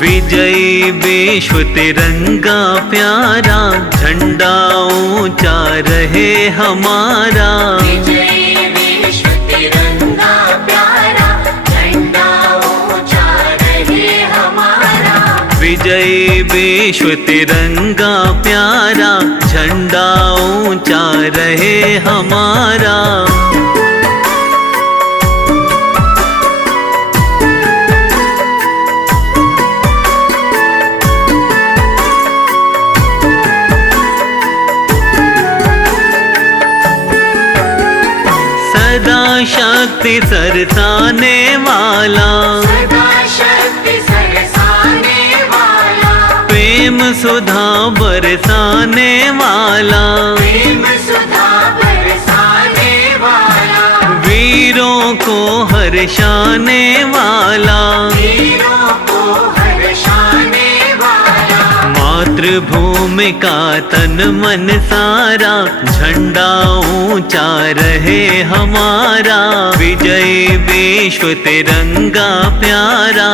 विजयी विश्व तिरंगा प्यारा, झंडा ऊंचा रहे हमारा। विजयी विश्व तिरंगा प्यारा, झंडा ऊंचा रहे हमारा। विजयी विश्व तिरंगा प्यारा, झंडा ऊंचा रहे हमारा। सदा शक्ति सरसाने वाला, सदा शक्ति सरसाने वाला, प्रेम सुधा बरसाने वाला, प्रेम सुधा बरसाने वाला, वीरों को हर्षाने वाला, वीरों को हर्षाने वाला। मातृभूमि का तन मन सारा, झंडा ऊंचा रहे हमारा। विजयी विश्व तिरंगा प्यारा,